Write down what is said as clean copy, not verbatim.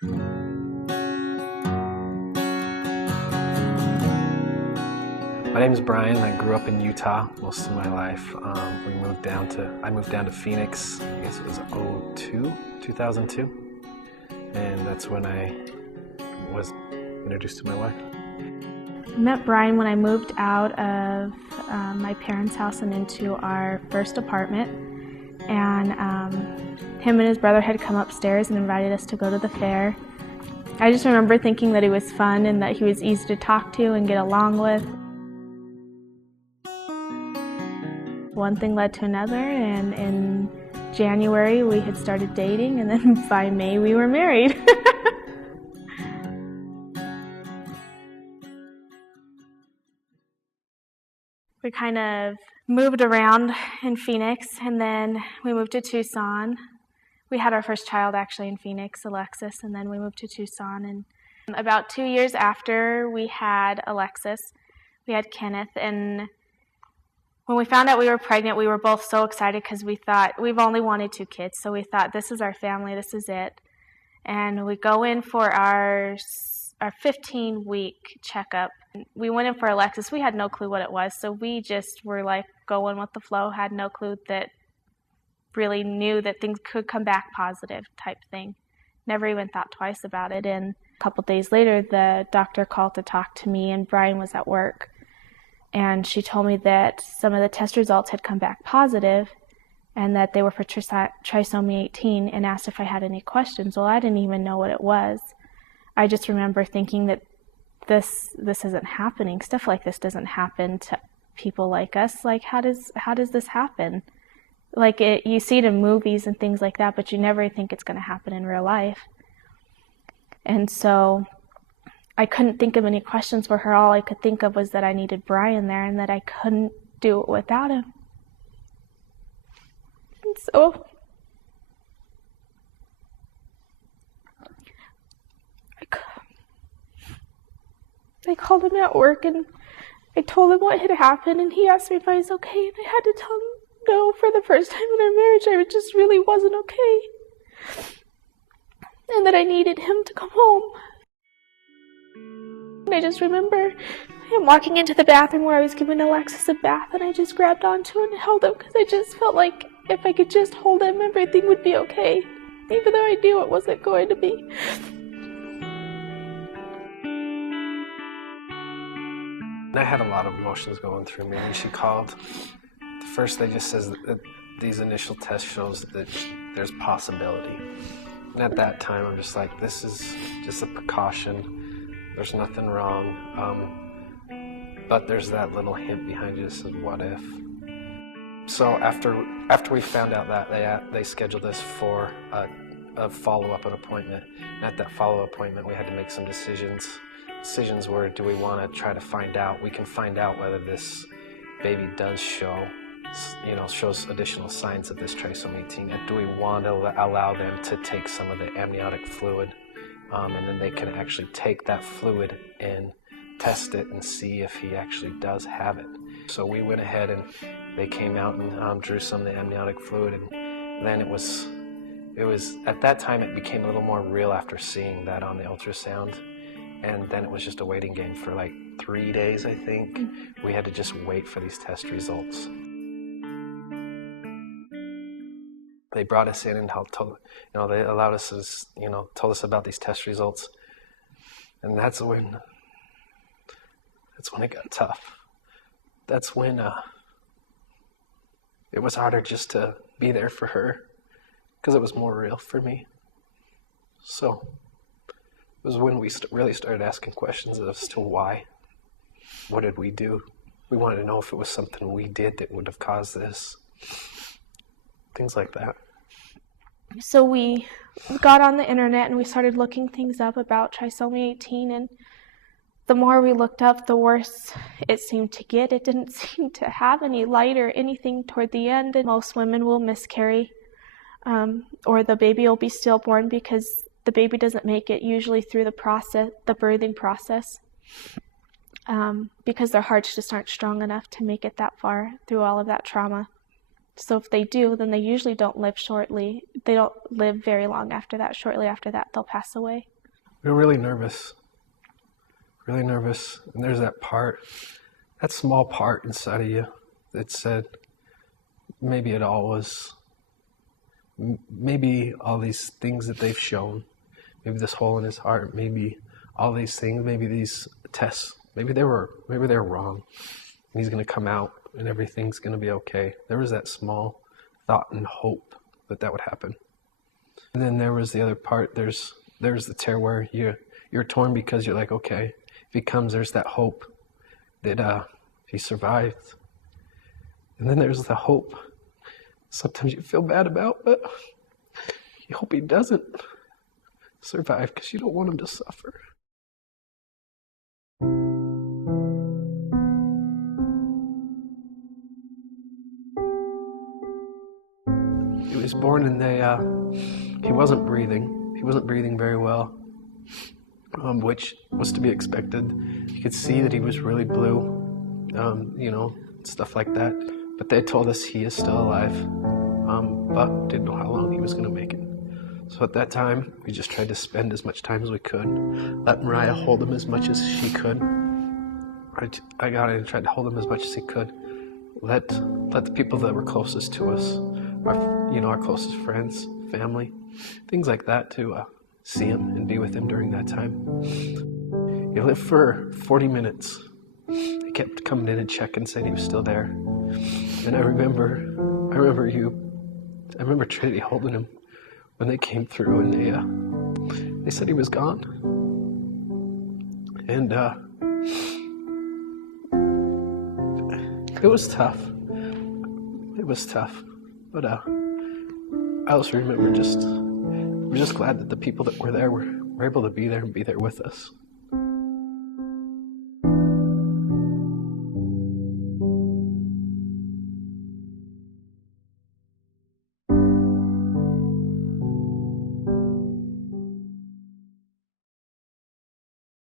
My name is Brian. I grew up in Utah most of my life. I moved down to Phoenix, I guess it was 2002, and that's when I was introduced to my wife. I met Brian when I moved out of my parents' house and into our first apartment, and him and his brother had come upstairs and invited us to go to the fair. I just remember thinking that he was fun and that he was easy to talk to and get along with. One thing led to another, and in January we had started dating, and then by May we were married. We kind of moved around in Phoenix, and then we moved to Tucson. We had our first child actually in Phoenix, Alexis, and then we moved to Tucson. And about 2 years after we had Alexis, we had Kenneth, and when we found out we were pregnant, we were both so excited because we thought, we've only wanted 2 kids, so we thought, this is our family, this is it. And we go in for our 15-week checkup. We went in for Alexis. We had no clue what it was, so we just were like going with the flow, had no clue that really knew that things could come back positive type thing. Never even thought twice about it. And a couple days later, the doctor called to talk to me, and Brian was at work. And she told me that some of the test results had come back positive and that they were for trisomy 18, and asked if I had any questions. Well, I didn't even know what it was. I just remember thinking that this isn't happening. Stuff like this doesn't happen to people like us. Like, how does this happen? Like, you see it in movies and things like that, but you never think it's going to happen in real life. And so I couldn't think of any questions for her. All I could think of was that I needed Brian there and that I couldn't do it without him. And so I called him at work and I told him what had happened, and he asked me if I was okay, and I had to tell him no. For the first time in our marriage, I just really wasn't okay, and that I needed him to come home. And I just remember him walking into the bathroom where I was giving Alexis a bath, and I just grabbed onto him and held him because I just felt like if I could just hold him, everything would be okay, even though I knew it wasn't going to be. I had a lot of emotions going through me when she called. First, they just says that these initial tests shows that there's possibility. And at that time, I'm just like, this is just a precaution. There's nothing wrong. But there's that little hint behind it that says, what if? So after we found out that, they scheduled us for a follow-up appointment. And at that follow-up appointment, we had to make some decisions. Decisions were, do we want to try to find out? We can find out whether this baby does shows additional signs of this trisomy 18. And do we want to allow them to take some of the amniotic fluid? And then they can actually take that fluid and test it and see if he actually does have it. So we went ahead and they came out and drew some of the amniotic fluid, and then it was at that time it became a little more real after seeing that on the ultrasound. And then it was just a waiting game for like 3 days, I think. We had to just wait for these test results. They brought us in and they allowed us to, told us about these test results. And that's when it got tough. That's when it was harder just to be there for her because it was more real for me. So it was when we really started asking questions as to why. What did we do? We wanted to know if it was something we did that would have caused this. Things like that. So we got on the internet and we started looking things up about trisomy 18, and the more we looked up, the worse it seemed to get. It didn't seem to have any light or anything toward the end, and most women will miscarry or the baby will be stillborn because the baby doesn't make it usually through the birthing process, because their hearts just aren't strong enough to make it that far through all of that trauma. So if they do, then they usually don't live shortly. They don't live very long after that. Shortly after that, they'll pass away. We were really nervous. Really nervous. And there's that part, that small part inside of you that said, maybe it all was, maybe all these things that they've shown, maybe this hole in his heart, maybe all these things, maybe these tests, maybe they were wrong. And he's going to come out and everything's going to be okay. There was that small thought and hope that that would happen. And then there was the other part. There's the tear where you're torn because you're like, okay, if he comes, there's that hope that he survived. And then there's the hope sometimes you feel bad about, but you hope he doesn't survive because you don't want him to suffer. He was born and he wasn't breathing. He wasn't breathing very well, which was to be expected. You could see that he was really blue, stuff like that. But they told us he is still alive, but didn't know how long he was going to make it. So at that time, we just tried to spend as much time as we could. Let Mariah hold him as much as she could. I got in and tried to hold him as much as he could. Let the people that were closest to us, our closest friends, family, things like that, to see him and be with him during that time. He lived for 40 minutes. He kept coming in and checking, saying he was still there. And I remember Trinity holding him when they came through, and they said he was gone. And it was tough. It was tough. But I also remember we're just glad that the people that were there were able to be there and be there with us.